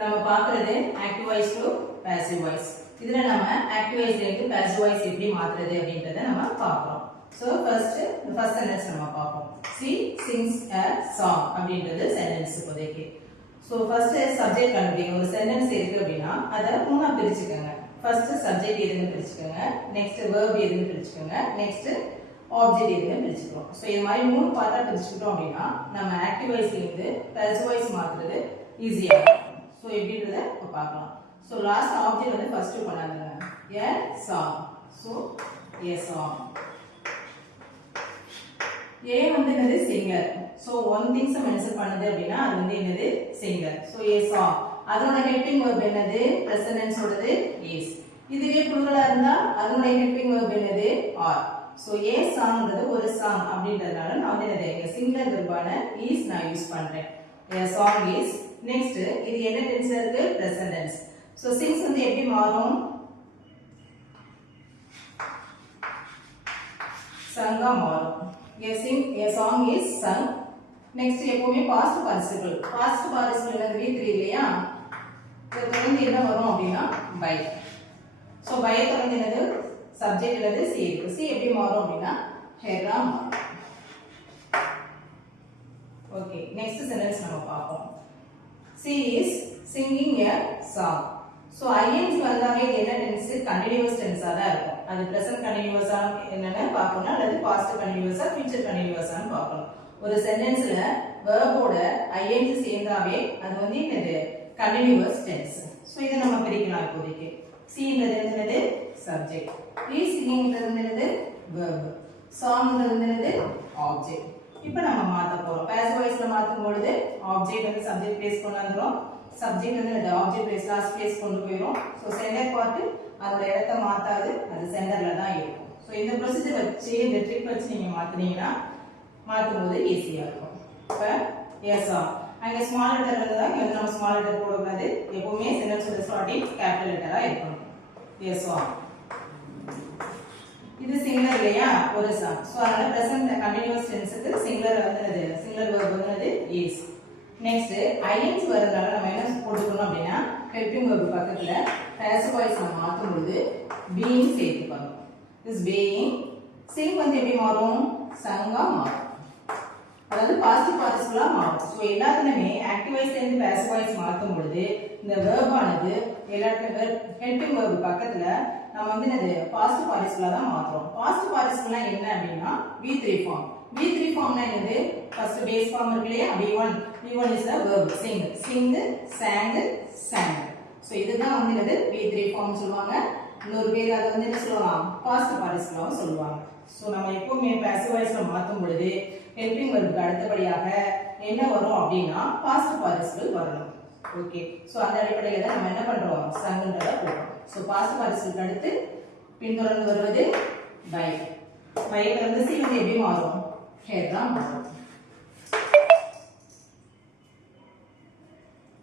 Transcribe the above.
நம்ம பார்க்கிறது active voice to passive voice. இதுல நம்ம ஆக்டிவ் வாய்ஸ்ல இருந்து பாசிவ் வாய்ஸ் எப்படி மாத்துறது அப்படின்றத நம்ம பார்ப்போம். சோ ஃபர்ஸ்ட் சென்டென்ஸ் நம்ம பார்ப்போம். She sings a song அப்படின்றது சென்டென்ஸ் இப்போதைக்கு. சோ ஃபர்ஸ்ட் சப்ஜெக்ட் கண்டுபிடிங்க. ஒரு சென்டென்ஸ் இருக்கு அப்படினா அத மூணா பிரிச்சுக்கங்க. ஃபர்ஸ்ட் சப்ஜெக்ட் எதுன்னு பிரிச்சுக்கங்க, நெக்ஸ்ட் வெர்ப் எதுன்னு பிரிச்சுக்கங்க, நெக்ஸ்ட் ஆப்ஜெக்ட் எதுன்னு பிரிச்சுக்கோம். சோ இது மாதிரி மூணு பார்ட்டா பிரிச்சுக்கிட்டோம் அப்படினா நம்ம ஆக்டிவ் வாய்ஸ்ல இருந்து பாசிவ் வாய்ஸ் மாத்துறது ஈஸியா இருக்கும். சோ எப்படின்றத இப்ப பார்க்கலாம். சோ லாஸ்ட் ஆப்ஜெக்ட் வந்து ஃபர்ஸ்ட் கொண்டாந்துங்க. a song. So a song. a வந்து என்னது singer. So one things mention பண்ணுது அப்படினா அது வந்து என்னது சிங்கர். So a song. அதோட ஹெல்பிங் வெர்ப் என்னது பிரசன்ட் டென்ஸ் ஓடது is. இதுவே புளுரலா இருந்தா அதோட ஹெல்பிங் வெர்ப் என்னது are. சோ a songன்றது ஒரு சாங் அப்படின்றதனால நான் வந்து என்னது சிங்குலர் வெர்பான is நான் யூஸ் பண்றேன். a song is. நெக்ஸ்ட் இது என்ன டென்ஸ்ல இருக்கு பிரசன்ட் டென்ஸ். சோ sings வந்து எப்படி மாறும் சங்கா மாறும். a song is sung. Next எப்பவுமே past participle என்னது v3 இல்லையா, இத தொடர்ந்து என்ன வரும் அப்படினா by. சோ by தொடர்ந்து என்னது சப்ஜெக்ட் என்னது c இருக்கு. c எப்படி மாறும் அப்படினா ஹெரா மாறும். ஓகே, நெக்ஸ்ட் சென்டென்ஸ் நம்ம பார்ப்போம். She is singing a song. So ing வந்தாவே என்ன டென்ஸ் கண்டினியூஸ் டென்ஸா தான் இருக்கும். அது பிரசன்ட் கண்டினியூஸா என்னன்னு பார்க்கணும் அல்லது பாஸ்ட் கண்டினியூஸா ஃபியூச்சர் கண்டினியூஸான்னு பார்க்கணும். ஒரு சென்டென்ஸ்ல வெர்போட ing சேர்ந்தாவே அது வந்து என்னது கண்டினியூஸ் டென்ஸ். சோ இத நம்ம பிரிக்கலாம் இப்போதைக்கு. c ன்றது சப்ஜெக்ட், is singingன்றது என்னது வெர்ப், songன்றது என்னது ஆப்ஜெக்ட். இப்போ நம்ம மாத்த போறோம். பாசிவ் வாய்ஸ்ல மாத்தும் பொழுது ஆப்ஜெக்ட் வந்து சப்ஜெக்ட் பிளேஸ் கொண்டாந்துறோம், சப்ஜெக்ட் வந்து அந்த ஆப்ஜெக்ட் பிளேஸ் லாஸ்ட் பிளேஸ் கொண்டு போயிடும். சோ சென்டர் பார்ட் அதோட இடத்தை மாத்தாது, அது சென்டர்ல தான் இருக்கும். சோ இந்த ப்ரொசீஜர் வச்சு இந்த ட்ரிக் வச்சு நீங்க மாத்துனீங்கன்னா மாத்தும்போது ஈஸியா இருக்கும். இப்போ எஸ் ஆ அங்க ஸ்மால் லெட்டர் வந்ததா இங்க நம்ம ஸ்மால் லெட்டர் போட கூடாது. எப்பவுமே சென்டென்ஸோட ஸ்டார்டிங் கேபிட்டல் லெட்டரா இருக்கணும். எஸ் ஆ இது சிங்குலர் இல்லையா ஒரு சாங். சோ அதனால பிரசன்ட் கண்டினியூஸ் டென்ஸ்க்கு சிங்குலர் வந்தது சிங்குலர் வெர்ப் வந்தது is. நெக்ஸ்ட் ing வரதுனால நம்ம என்ன போட்டுக்கணும் அப்படினா ஹெல்பிங் வெர்ப் பக்கத்துல பாசிவ் வாய்ஸ் நம்ம மாத்தும் பொழுது being சேர்த்துக்கணும். this being. sing வந்து எப்படி மாறும் சங்கா மாறும், அதாவது பாசிட்டிவ் பார்ட்டிசிபிளா மாறும். சோ எல்லாத்துலயுமே ஆக்டிவ் வாய்ஸ்ல இருந்து பாசிவ் வாய்ஸ் மாத்தும் பொழுது இந்த வெர்ப் ஆனது எல்லாத்துலயும் ஹெல்பிங் வெர்ப் பக்கத்துல நம்ம வந்து இது பாசிட்டிவ் பார்ட்டிசிபிளா தான் மாத்துறோம். பாசிட்டிவ் பார்ட்டிசிபிள்னா என்ன அப்படினா v3 ஃபார்ம். v3 ஃபார்ம்னா என்னது ஃபர்ஸ்ட் பேஸ் ஃபார்ம் இருக்கு இல்லையா v1 is the verb sing, sang, sang. So இதுதான் வந்து இது v3 ஃபார்ம் சொல்லுவாங்க. இன்னொரு பேர் அது வந்து என்ன சொல்லுவாங்க பாசிட்டிவ் பார்ட்டிசிபிளாவும் சொல்லுவாங்க. சோ நம்ம எப்பவுமே பாசிவ் வாய்ஸ்ல மாத்தும் பொழுது ஹெல்பிங் வெர்புக்கு அடுத்தபடியாக என்ன வரும் அப்படினா பாசிட்டிவ் பார்ட்டிசிபிள் வரணும். ஓகே, சோ அந்த அடிப்படையில தான் நம்ம என்ன பண்றோம் சங்கன்றத போடுறோம். சோ பாசிட்டிவ் பார்ட்டிசிபிள் அடுத்து பின்தொடர்ந்து வருவது by. by ல இருந்து c வந்து எப்படி மாறும் ஹெரா மாறும்.